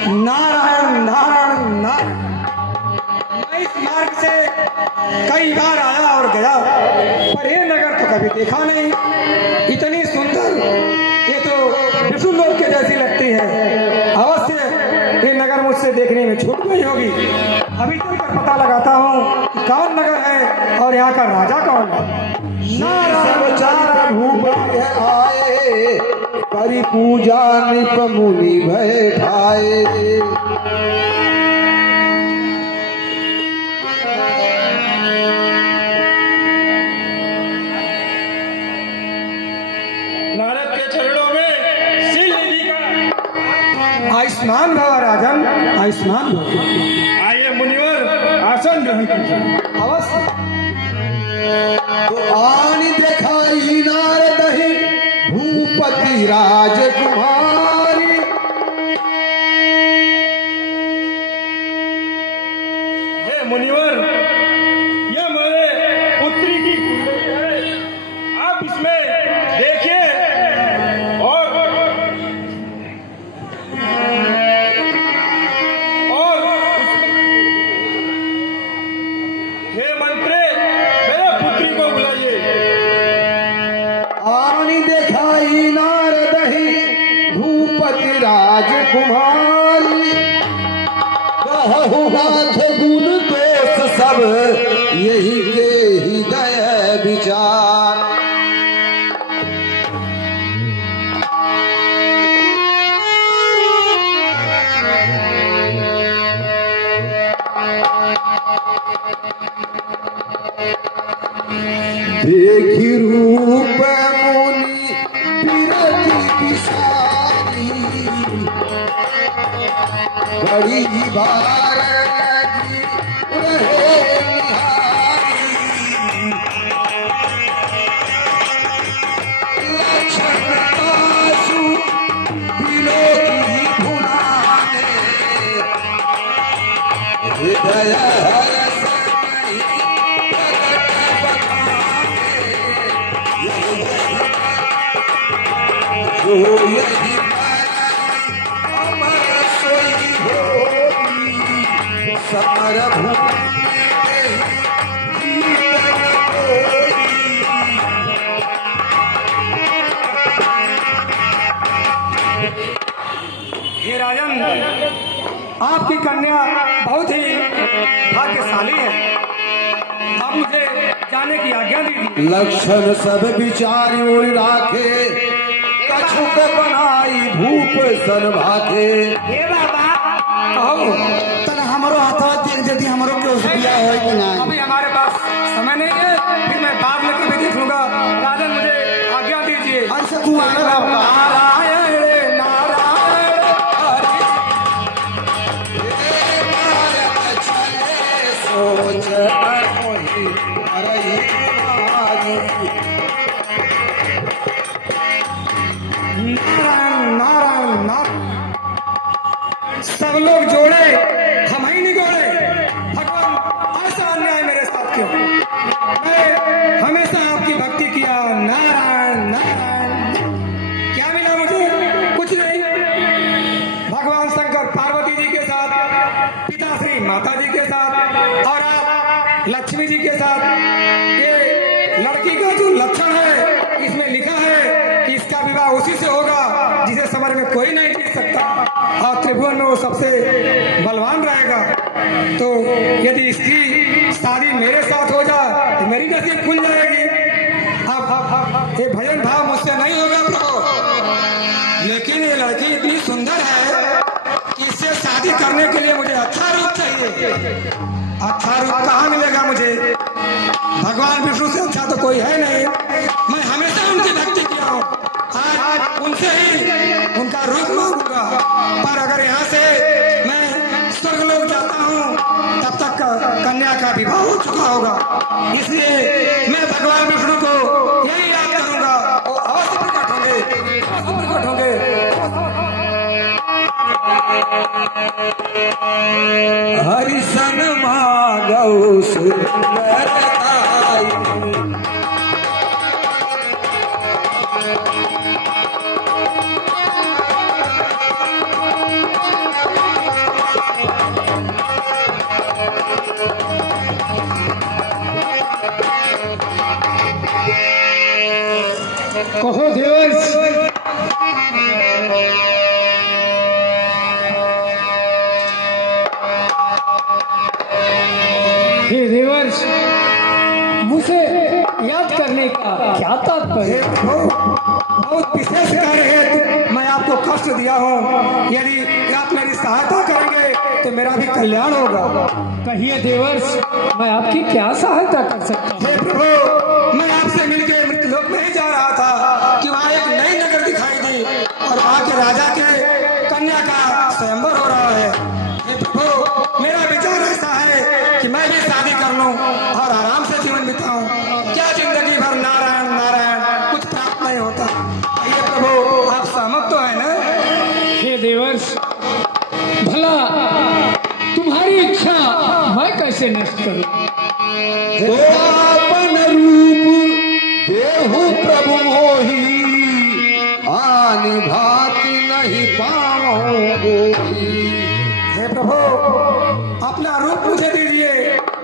नारायण नारायण नारायण। मैं इस मार्ग से कई बार आया और गया, पर ये नगर तो कभी देखा नहीं। इतनी सुंदर, ये तो विष्णु लोक के जैसी लगती है। अवश्य ये नगर मुझसे देखने में छूट गई होगी। अभी चलकर पता लगाता हूँ कि कौन नगर है और यहाँ का राजा कौन है। नारायण भूप आए, करी पूजा निप मुनि भय ठाए। नारद के चरणों में सिर लेने का। आयुष्मान भव राजन, आयुष्मान भव। आइए मुनिवर, आसन ग्रहण कीजिए। अवश्य। तो आनी देखाई नारद ही भूपति राजकुमारी। हे मुनिवर, यह मेरे पुत्री की कुंडली है। आप इसमें देखिए और हे मंत्री, मेरे पुत्री को बुलाइए। आनी देखाई नारद ही भूपति राजकुमारी। कहु नाथ गुण दोष सब यही के हृदय विचार। देखी रूप मुनि बिरति बिसारी। बड़ी बार लगी रहे निहारी। लक्षण आशु बिलोकी भुनाने। हृदय हरस यही अमर सोई होगी। समर भूमि हे राजन, आपकी कन्या बहुत ही भाग्यशाली है। आप मुझे जाने की आज्ञा दीजिए। लक्षण सब विचार ओर राखे। कछुक बनाई भूप सन भाखे। हे बाबा, कहो तन हमरो हाथवा देख देती हमरो के बिया होई कि ना। अभी हमारे पास समय नहीं है, फिर मैं बाद में कभी देख लूंगा। राजन, मुझे आज्ञा दीजिए। अंश कुमार नारायण नारायण हरि। सोच मोहि हरहि मारी। नारायण नारायण नारायण। सब लोग जोड़े, हम ही नहीं जोड़े। भगवान, ऐसा अन्याय मेरे साथ क्यों? मैं हमेशा आपकी भक्ति किया। नारायण नारायण। क्या मिला मुझे? कुछ नहीं। भगवान शंकर पार्वती जी के साथ, पिता श्री माता जी के साथ और आप लक्ष्मी जी के साथ। ये लड़की का जो लक्षण है, इसमें लिखा है कि इसका विवाह उसी से होगा जिसे समर में कोई नहीं जीत सकता और त्रिभुवन में वो सबसे बलवान रहेगा। तो यदि इसकी शादी मेरे साथ हो जाए तो मेरी नसीब खुल जाएगी। अब ये भजन भाव मुझसे नहीं होगा प्रभु, लेकिन ये लड़की इतनी सुंदर है कि इससे शादी करने के लिए मुझे अच्छा रूप चाहिए। अच्छा रूप कहाँ मिलेगा मुझे? भगवान विष्णु से अच्छा तो कोई है नहीं। मैं हमेशा उनकी भक्ति किया हूँ, आज उनसे ही उनका रूप मांगूंगा। पर अगर यहाँ से मैं स्वर्गलोक जाता हूँ, तब तक कन्या का विवाह हो चुका होगा। इसलिए मैं भगवान विष्णु को यही याद करूंगा। वो अवश्य प्रकट होंगे, अवश्य प्रकट होंगे। हरिशन मागौ सुंदर आई। कहो देवर्ष। हे देवर्ष, मुझे याद करने का क्या तात्पर्य? बहुत विशेष कार्य है, मैं आपको कष्ट दिया हूँ। यदि आप मेरी सहायता करेंगे तो मेरा भी कल्याण होगा। कहिए देवर्ष, मैं आपकी क्या सहायता कर सकता हूँ? हे प्रभु, मैं आपसे मिलकर मृतलोक में ही जा रहा था कि वहाँ एक नई नगर दिखाई दी और वहाँ के राजा के कन्या का स्वयंवर हो रहा है। हे प्रभु, मेरा विचार ऐसा है कि मैं भी शादी कर लूं और आराम से जीवन बिताऊं। क्या जिंदगी भर नारायण नारायण, कुछ प्राप्त नहीं होता। ये प्रभु, आप सहमत तो है ना? हे देवर्ष, भला तुम्हारी इच्छा मैं कैसे नष्ट करूं? तो आपन रूप देहु प्रभु मोही, आनि भाति नहीं पाओगी। हे प्रभु, अपना रूप मुझे दीजिए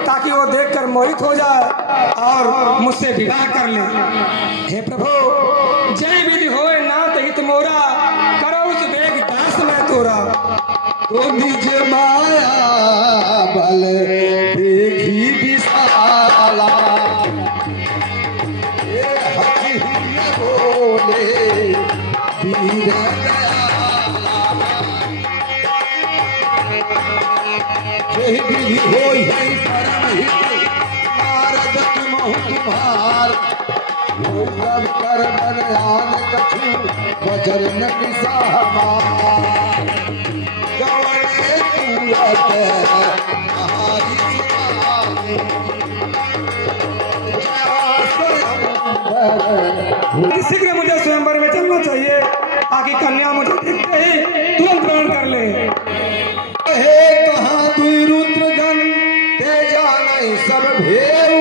ताकि वो देखकर मोहित हो जाए और मुझसे विवाह कर ले। हे प्रभु, जय विधि होए नाथ हित मोरा, करो उस वेग दास में तोरा। तो निज माया बल देखी विशाला, ये हरि बोले वीर दयाला। जय विधि होई है परम हित, नारद तुमहु तुम्हार। सब कर बलियान कछु, वज्र न पिसा हमार। गवने तुरत हमारी सुनाई, शीघ्र मुझे स्वयंवर में चलना चाहिए ताकि कन्या मुझे देखते ही तुरंत ग्रहण कर ले। हे कहाँ दुई रुद्रगण, ते जानै सब भेऊ।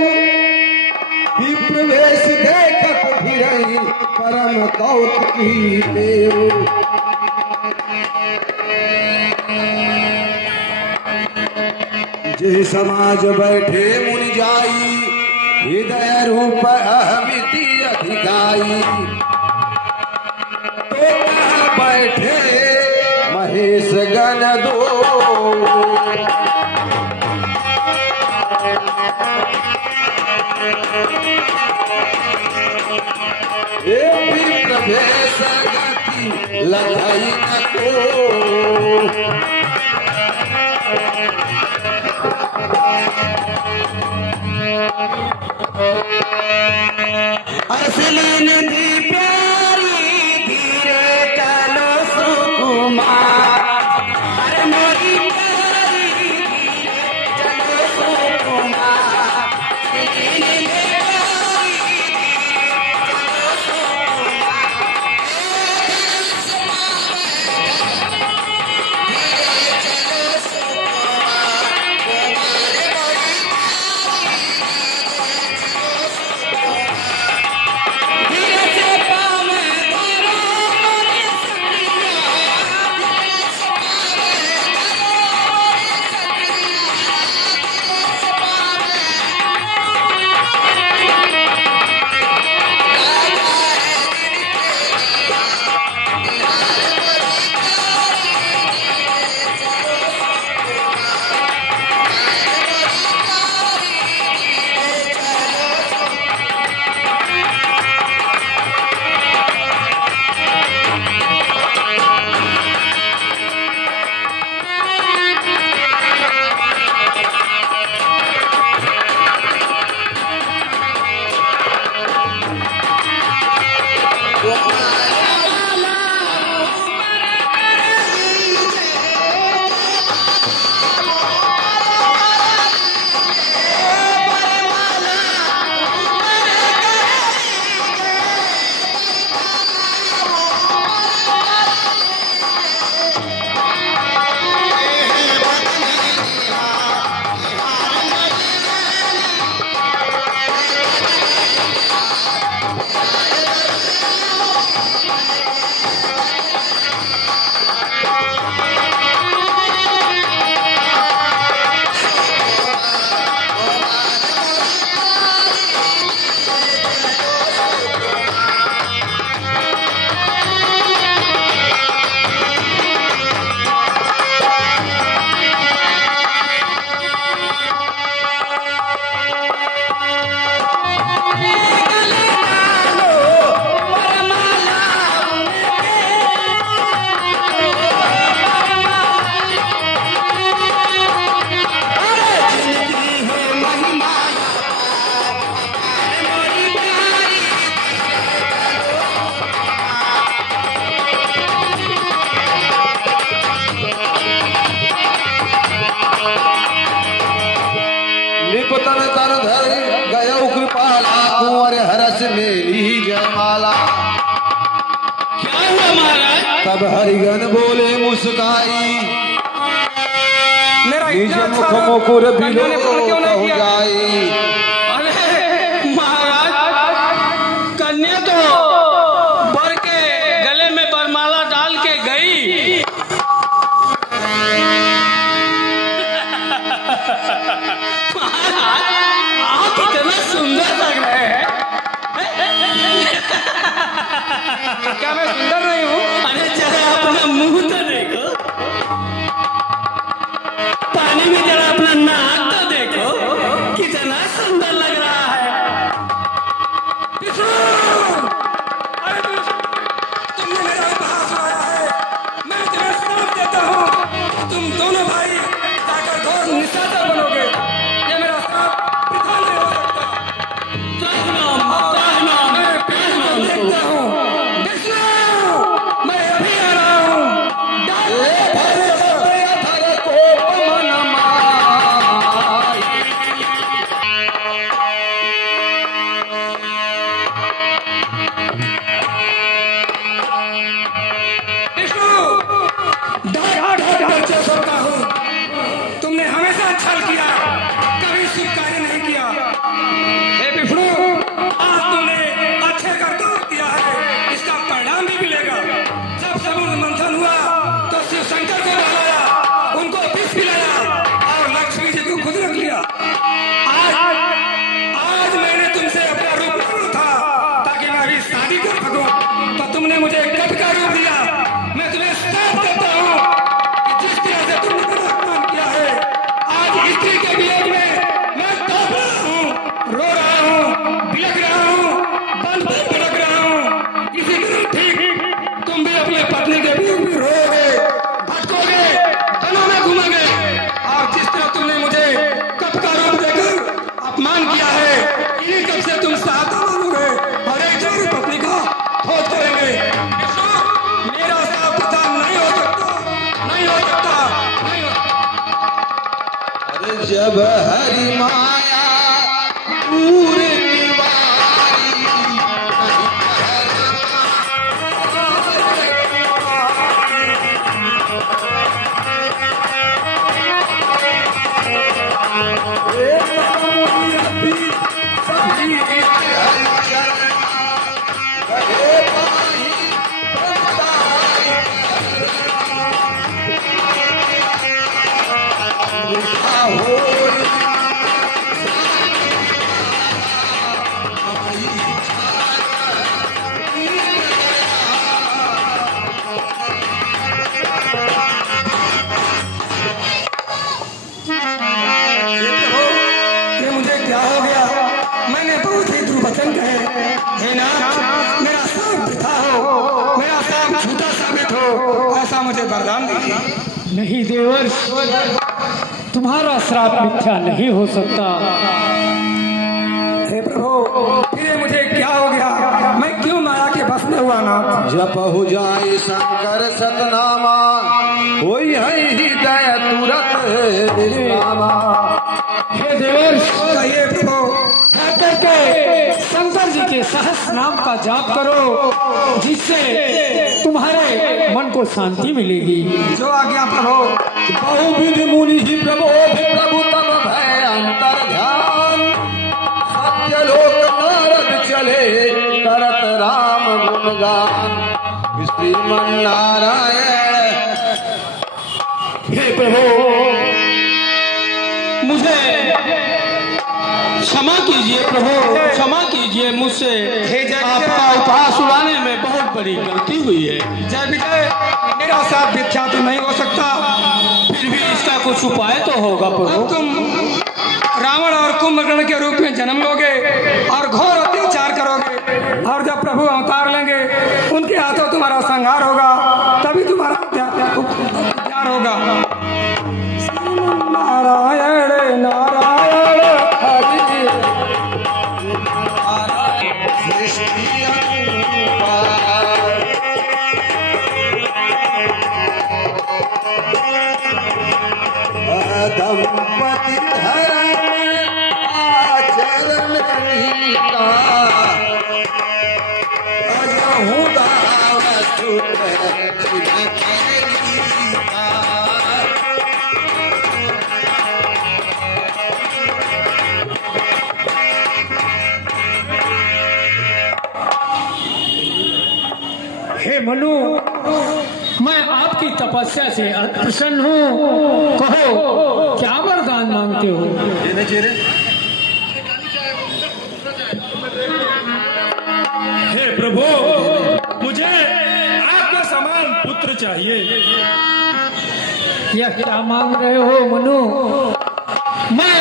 विप्रवेश देखत फिरई, परम कौतुकी देव। जे समाज बैठे मुनि जाई, हृदय रूप अहमिति अधिकाई। तो कहाँ बैठे महेश गण दो, प्रवेश गति लड़ाई न को। असली नदी प्यारी, धीरे चलो सुकुमार। अरे मोरी प्यारी, धीरे चलो सुकुमार। असली नदी प्यारी, धीरे चलो सुकुमार। धीरे चलो सुकुमार। तुम्हारे मोरी प्यारी, धीरे चलो सुकुमार। तब हरिगन बोले मुस्काई, मेरा निज इतना मुख अच्छा मुकुर कन्या बिलो ने फोन क्यों नहीं हो किया? जाई। अरे महाराज, कन्या तो वर के गले में बरमाला डाल के गई। महाराज, आप इतना सुंदर लग रहे हैं। क्या मैं सुंदर नहीं हूँ? अरे जरा अपना मुंह तो देखो, पानी में जरा अपना नाक तो देखो, कितना सुंदर लग रहा है। अरे तुमने मेरा उपहास उड़ाया है। मैं तुम्हें श्राप देता हूँ, तुम दोनों भाई जाकर घोर निशाचर बनोगे। ये मेरा श्राप वृथा नहीं हो सकता। मैं विष्णु देखता हूँ। विष्णु, मैं अभी आ रहा हूँ। सकता हूँ। तुमने हमेशा छल किया, कभी शुभ कार्य नहीं किया। हे विष्णु, आज तुमने अच्छे कर्तव्य किया है, इसका परिणाम भी मिलेगा। जब समुद्र मंथन हुआ तो शिव शंकर को बुलाया, उनको विष पिलाया और लक्ष्मी जी को खुद रख लिया। आज मैंने तुमसे अपना रूप मांगा था ताकि मैं अभी शादी कर सकूं, तो तुमने मुझे कब का रूप दिया। मैं तुम्हें श्राप देता हूँ कि जिस तरह से तुमने मेरा अपमान किया है, आज स्त्री के वियोग में मैं कांप रहा हूँ, रो रहा हूँ, बिलख रहा हूँ, बंद भटक रहा हूँ। इसी तरह ठीक तुम भी अपने पत्नी के वियोग में रोओगे, भटकोगे, वनों में घूमोगे। और जिस तरह तुमने मुझे कप का रूप देकर अपमान किया है, इन्हीं कब से तुम सहायता मानोगे और एक जोड़ी पत्नी का खोज करेंगे। विष्णु, मेरा साथ पता नहीं हो सकता, नहीं हो सकता, नहीं हो सकता। अरे जब हरि माया दूर निवारी, ये मुझे क्या हो गया? मैंने बहुत ही दुर्वचन कहे। हे नाथ, मेरा साथ वृथा हो, मेरा साथ झूठा साबित हो, ऐसा मुझे वरदान दीजिए। नहीं देवर्ष, तुम्हारा श्राप मिथ्या नहीं हो सकता। हे प्रभु, फिर ये मुझे क्या हो गया? मैं क्यों माया के बस में हुआ नाथ? जप हो जाए शंकर सतनामा, होई है हृदय तुरत विश्रामा। हे देवर्ष, कहिए प्रभु। के शंकर जी के सहस्र नाम का जाप करो, जिससे तुम्हारे मन को शांति मिलेगी। जो आज्ञा प्रभु। बहुविध मुनि ही प्रबोध प्रभु तब भय अंतर ध्यान, सत्यलोक नारद चले करत राम गुणगान। श्रीमन नारायण। हे प्रभु, मुझे क्षमा कीजिए प्रभु, क्षमा कीजिए। मुझसे आपका उपहास उड़ाने में बहुत बड़ी गलती हुई है। जय विजय, मेरा साथ मिथ्या तो नहीं हो सकता। फिर भी इसका कुछ उपाय तो होगा अब प्रभु। तुम रावण और कुंभकर्ण के रूप में जन्म लोगे और घोर अत्याचार करोगे, और जब प्रभु अवतार लेंगे उनके हाथों तुम्हारा संहार होगा, तभी तुम्हारा उद्धार होगा। नारायण नारायण हरि दंपति धर्म आचरण रीता, अजहु दाव सुत तपस्या से प्रसन्न हूँ। कहो क्या वरदान मांगते हो? हे प्रभु, मुझे आपका समान पुत्र चाहिए। यह क्या मांग रहे हो मनु? मैं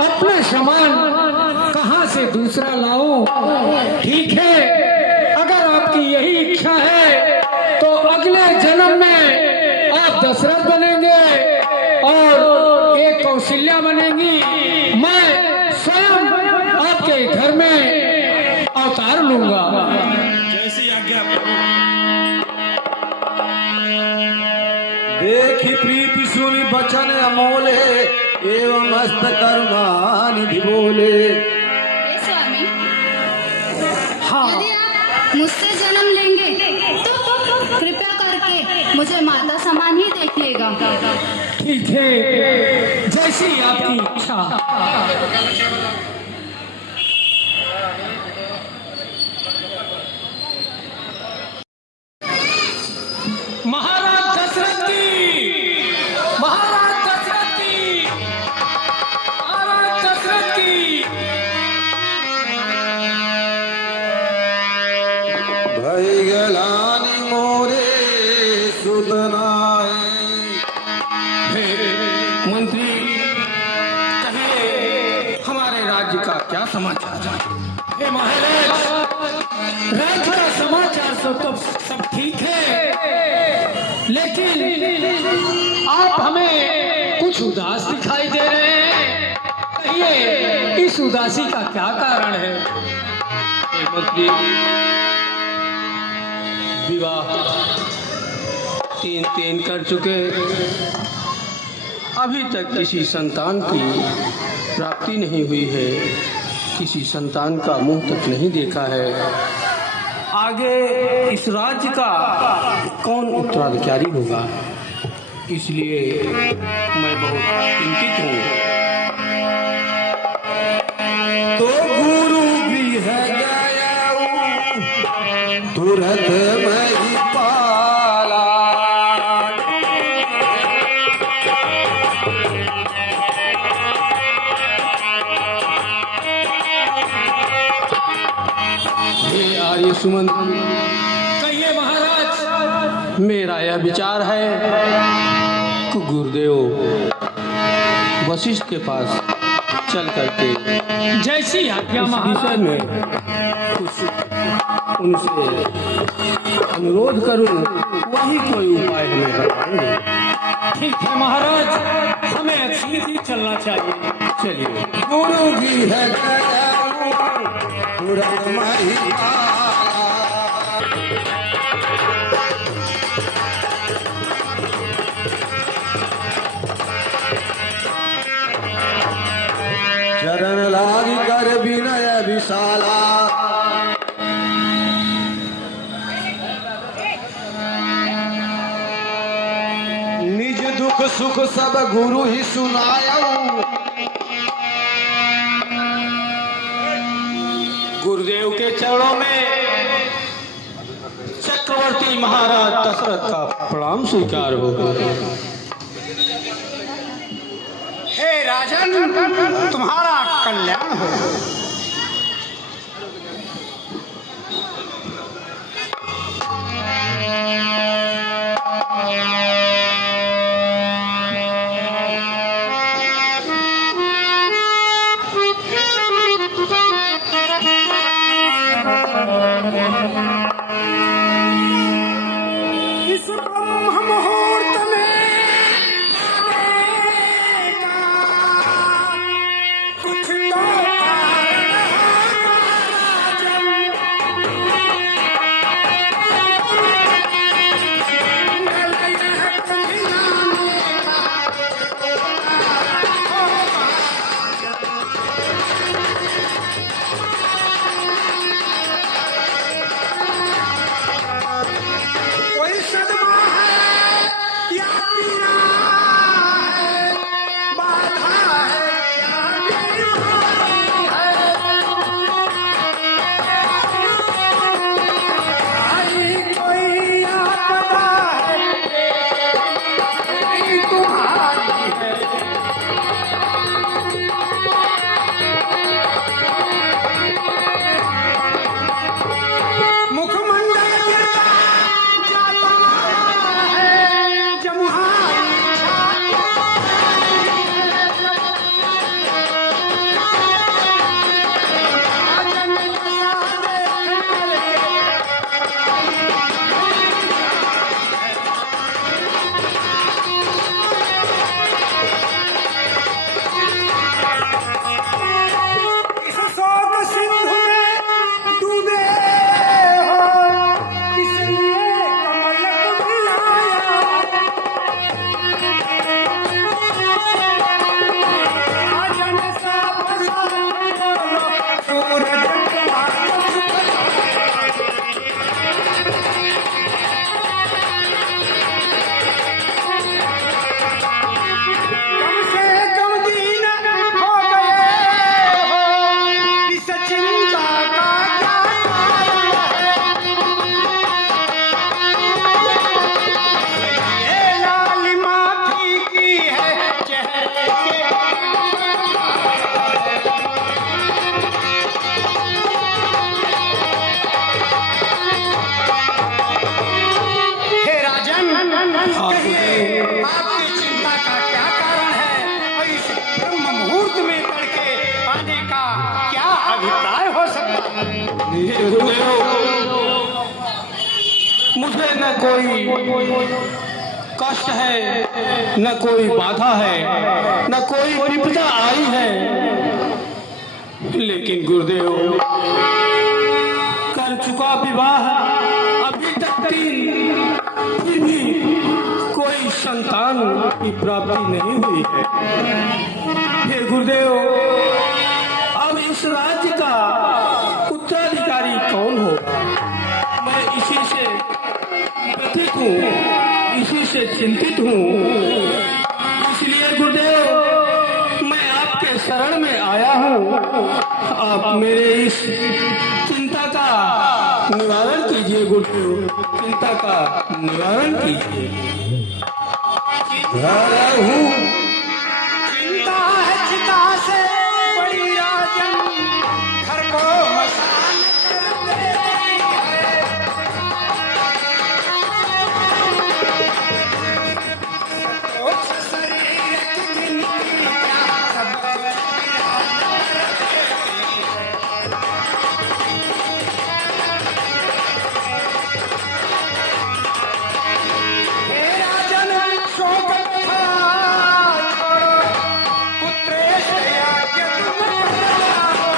अपने समान कहाँ से दूसरा लाऊं? ठीक है, अगर आपकी यही इच्छा है तो अगले जन्म में आप दशरथ बनेंगे और एक कौशल्या बनेंगी। मैं स्वयं आपके घर में अवतार लूंगा। जैसी आज्ञा प्रभु। देखी प्रीति सुनी बचन अमोले एवं मस्त करुणा निधि बोले। हे स्वामी, यदि आप मुझसे जन्म लेंगे तो कृपया करके मुझे माता समान ही देखिएगा। ठीक है, जैसी आपकी इच्छा। महाराज दशरथ की, महाराज दशरथ की, महाराज दशरथ की। भई गलानी मोरे सुतनाए। मंत्री, कहिए हमारे राज्य का क्या समाचार है? हे महाराज, राज्य का समाचार तो सब ठीक है, लेकिन आप हमें कुछ उदास दिखाई दे रहे हैं। कहिए इस उदासी का क्या कारण है? हे मंत्री, विवाह तीन कर चुके, अभी तक किसी संतान की प्राप्ति नहीं हुई है, किसी संतान का मुंह तक नहीं देखा है। आगे इस राज्य का कौन उत्तराधिकारी होगा, इसलिए मैं बहुत चिंतित हूँ। तो गुरु गृह गया तुरंत मही पाला। हे आर्य सुमंत, कहिए महाराज। मेरा यह विचार है कि गुरुदेव वशिष्ठ के पास चल करके जैसी आज्ञा इस विषय महाराज। में कुछ उनसे अनुरोध करूं, वही कोई उपाय हमें बताएंगे। ठीक है महाराज, हमें अक्षिणी चलना चाहिए। चलिए। गुरु गृह गया तुरंत मही पाला। चरण लागी कर विनय विशाला। निज दुख सुख सब गुरु ही सुनायऊ। गुरुदेव के चरणों में चक्रवर्ती महाराज दशरथ का प्रणाम स्वीकार हो। हे राजन, तुम्हारा कल्याण हो। इस ब्रह्म मुहूर्त में कुछ तो कारण हे गुरुदेव, मुझे न कोई कष्ट है, न कोई बाधा है, न कोई विपदा आई है, लेकिन गुरुदेव कर चुका विवाह अभी तक 3, फिर भी कोई संतान की प्राप्ति नहीं हुई है। हे गुरुदेव, अब इस राज्य का उत्तराधिकारी कौन होगा? मैं इसी से व्यथित हूँ, इसी से चिंतित हूँ। इसलिए गुरुदेव, मैं आपके शरण में आया हूँ। आप मेरे इस चिंता का निवारण कीजिए गुरुदेव, चिंता का निवारण कीजिए। चिंता है चिता से बड़ी राजन, घर को मसान कर दे रही है। उस शरीर की गिनती सब हे राजन, शोक कथा छोड़ो, पुत्रेश आज्ञा तुम कराओ।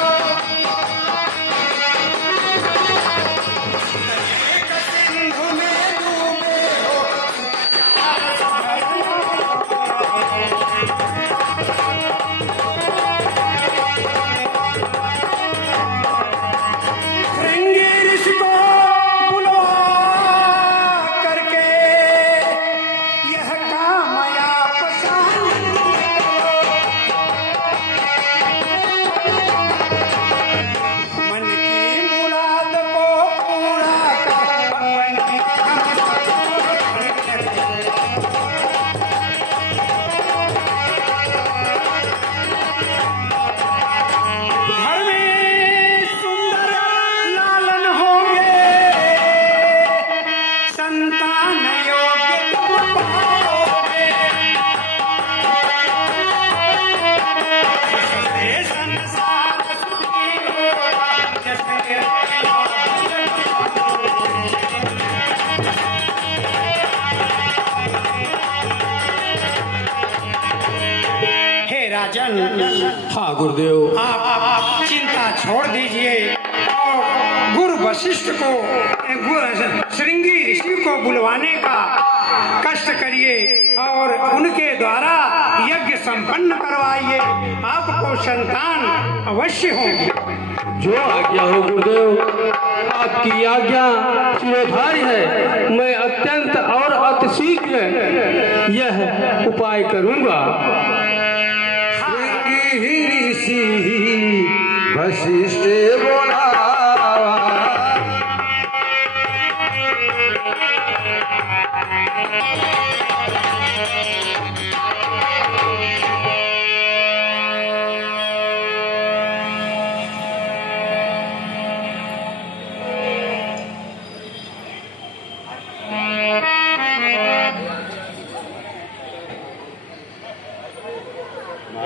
एक सिंधु में डूबे हो, श्रृंगी ऋषि को बुलवा करके यह काम आप पसंद करो। मन की मुराद को पूरा कर, मन की घर में सुंदर लालन होंगे, संतान योग्य तुम पाओगे। जिससे संसार सुखी होगा, जिससे हे राजन, हाँ गुरुदेव, आप चिंता छोड़ दीजिए और गुरु वशिष्ठ को, श्रृंगी ऋषि को बुलवाने का कष्ट करिए और उनके द्वारा यज्ञ संपन्न करवाइए। आपको संतान अवश्य होगी। जो आज्ञा हो गुरुदेव, आपकी आज्ञा शिरोधार्य है। मैं अत्यंत और अतिशीघ्र यह उपाय करूंगा। ऋषि वशिष्ठ बोला,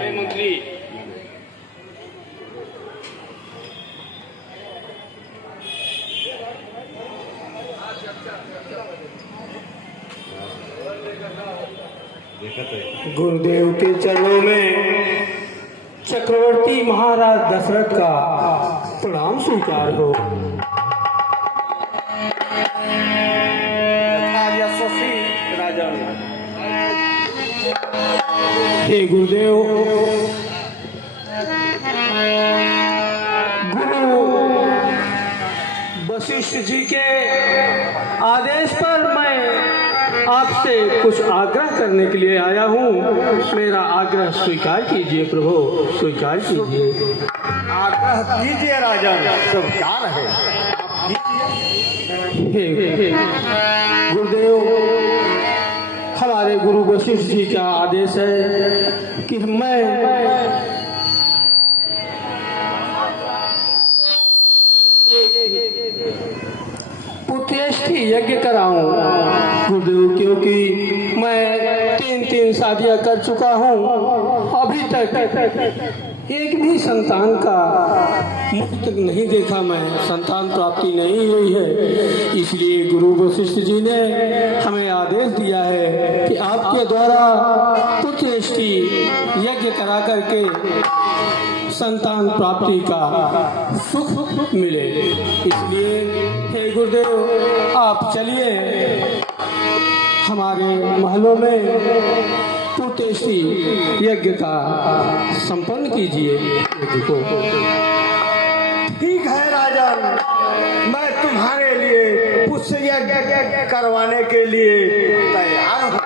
मंत्री, गुरुदेव के चरणों में चक्रवर्ती महाराज दशरथ का प्रणाम स्वीकार हो। हे गुरुदेव, गुरु वशिष्ठ जी के आदेश पर मैं आपसे कुछ आग्रह करने के लिए आया हूँ। मेरा आग्रह स्वीकार कीजिए प्रभु, स्वीकार कीजिए। आग्रह कीजिए राजन, स्वीकार है। हे गुरुदेव, हमारे गुरु वशिष्ठ जी का आदेश है कि मैं पुत्रेष्ठी यज्ञ कराऊं गुरुदेव, क्योंकि मैं 3 शादियां कर चुका हूं, अभी तक एक भी संतान का मुख तक नहीं देखा मैं, संतान प्राप्ति नहीं हुई है। इसलिए गुरु वशिष्ठ जी ने हमें आदेश दिया है कि आपके द्वारा पुत्रेष्टि यज्ञ करा करके संतान प्राप्ति का सुख मिले। इसलिए हे गुरुदेव, आप चलिए हमारे महलों में पुत्रेष्टि यज्ञ का संपन्न कीजिए यज्ञ को। ठीक है राजन, मैं तुम्हारे लिए पुष्य यज्ञ करवाने के लिए तैयार हूँ।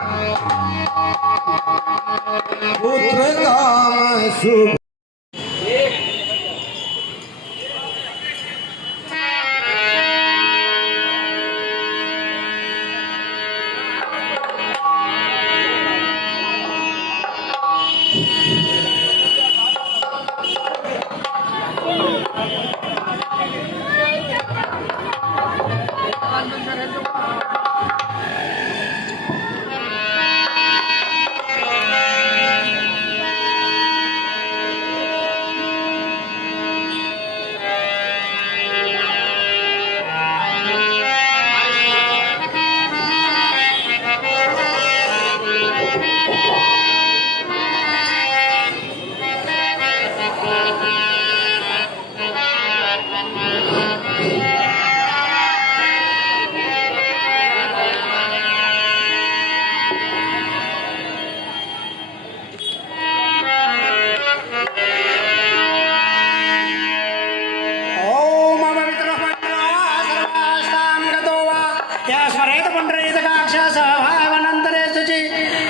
पुत्र काम शुभ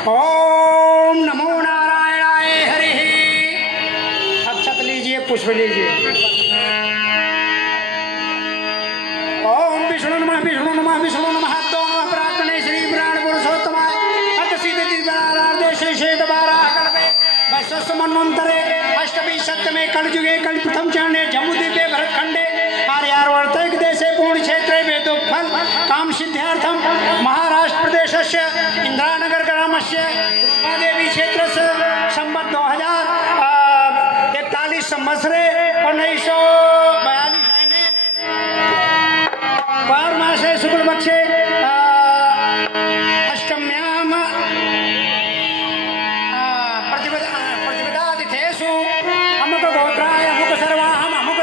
ओम नमो नारायणाय हरि। अक्षत लीजिए, पुष्प लीजिए। ओम विष्णु नमः विष्णु नमः विष्णु नमः तो नमः प्रार्थने श्री प्राण पुरुषोत्तमाय अत सीधे बारार्धे श्वेत बाराह कल्पे वैश्वस्य मन्वन्तरे अष्टमी सप्तमे कलयुगे कल प्रथम चरणे जम्बूद्वीपे भरतखंडे आर्यावर्तक देशे पूर्ण क्षेत्रे वेदोफल काम सिद्ध्यर्थम महाराष्ट्र प्रदेशस्य इंद्रानगर ग्रामस्य रूपादेवी क्षेत्रस्य संवत् 2041 संवत्सरे 1942 पार मासे शुक्ल पक्षे अष्टम्याम प्रतिपदातिथेषु अमुक गोत्राय अमुक सर्वाहम अमुक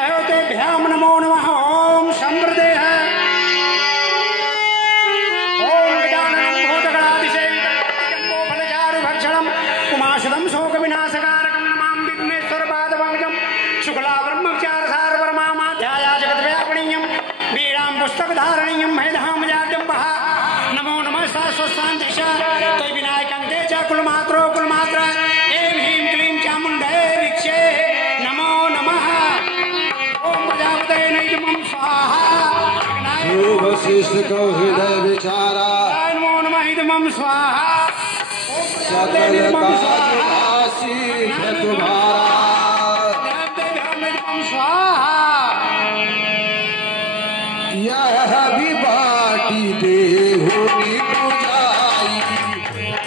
अहोतेभ्याम नमो नमः। ओम संवृदेह ओम गजाननं भूतगणातिशयं फलचारु भक्षणं उमाशुदं शोक विनाशकारकं नमामि विघ्नेश्वर पादपङ्कजं शुक्ला ब्रह्मचार सार परमाध्याया जगद्व्यापणीयं वीरां पुस्तकधारणीयं मेधां जातं पहा नमो नमः शाश्वतशान्तिश तै विनायकं ते च कुलमात्रो कुलमात्र ऐं ह्रीं क्लीं चामुण्डे वीक्षे नमो नमः। ओम प्रजापतये नमः स्वाहा। वशिष्ठ को हृदय विचारा नमो नमः इदमं स्वाहा। सकल काशी है तुम्हारा स्वाहा। यह भी बाटी देहुनी पुजाई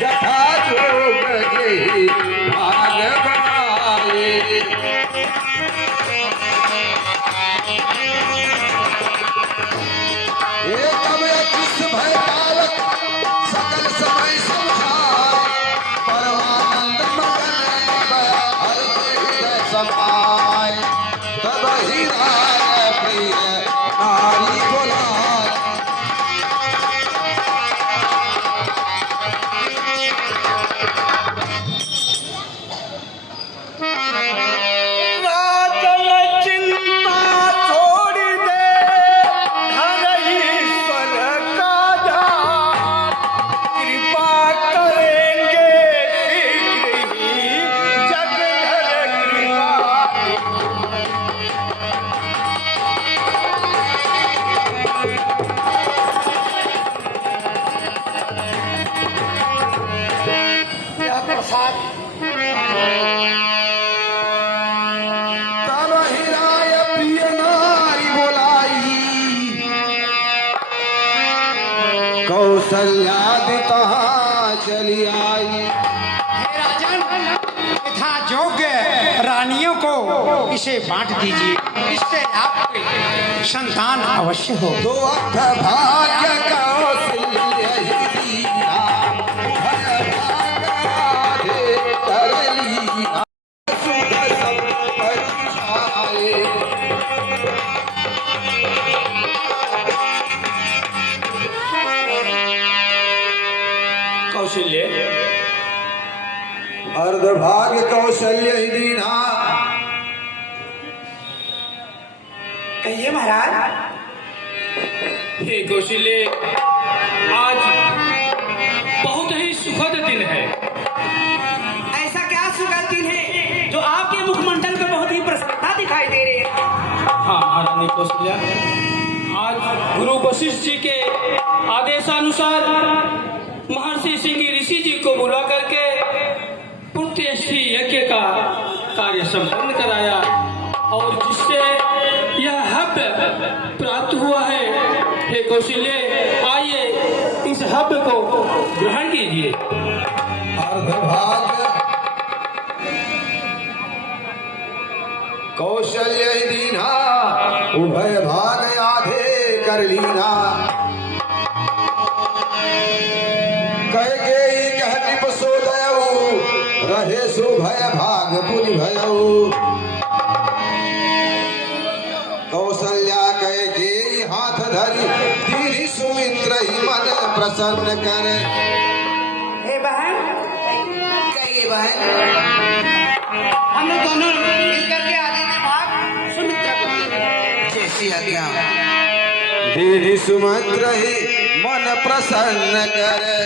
जथा जोग जेहि भाग बनाए। तब किस भय पावक सकल समय संसार परमानंद मगन हर हृदय समाय। तब ही राय प्रिय नारी बोलाय। राजन चिंता छोड़ दे हर ईश्वर का जान, कृपा करेंगे शीघ्र ही जगधर कृपा। यह प्रसाद तब ही राय प्रिय नारी बोलाई। कौशल्यादि तहाँ चली आई। हे राजन, यथा योग्य रानियों को इसे बांट दीजिए, इससे आपके संतान अवश्य हो। तो अथ भाग्य कौशल्य दीना, भय भाग राधे कर लीना, सुख संपत्ति छाए। कौशल्य, अर्धभाग्य कौशल्य ही दीना। कहिए महाराज। हे कौशल्य, आज बहुत ही सुखद दिन है। ऐसा क्या सुखद दिन है जो आपके मुखमंडल पे बहुत ही प्रसन्नता दिखाई दे रही है? हाँ महारानी कौशल्या, आज गुरु वशिष्ठ जी के आदेशानुसार महर्षि सिंह ऋषि जी को बुला करके पुत्रश्री यज्ञ का कार्य संपन्न कराया और जिससे यह हव्य प्राप्त हुआ है। हे कौशल्य, आइए इस हव्य को ग्रहण कीजिए। अर्धभाग्य कौशल्य ही दीना, उभय भाग आधे कर लीना। कैकेयी कह नृप सो दयऊ, रहे सो भय भाग पुनि भयऊ। कौशल्या कैकेयी हाथ धरी, दीनी सुमित्र ही मन प्रसन्न करे। ए बहन, कहिए बहन, हम लोग दोनों मिलकर के आगे में भाग सुमित्रा को जैसी आज्ञा। दीनी सुमित्र ही मन प्रसन्न करे।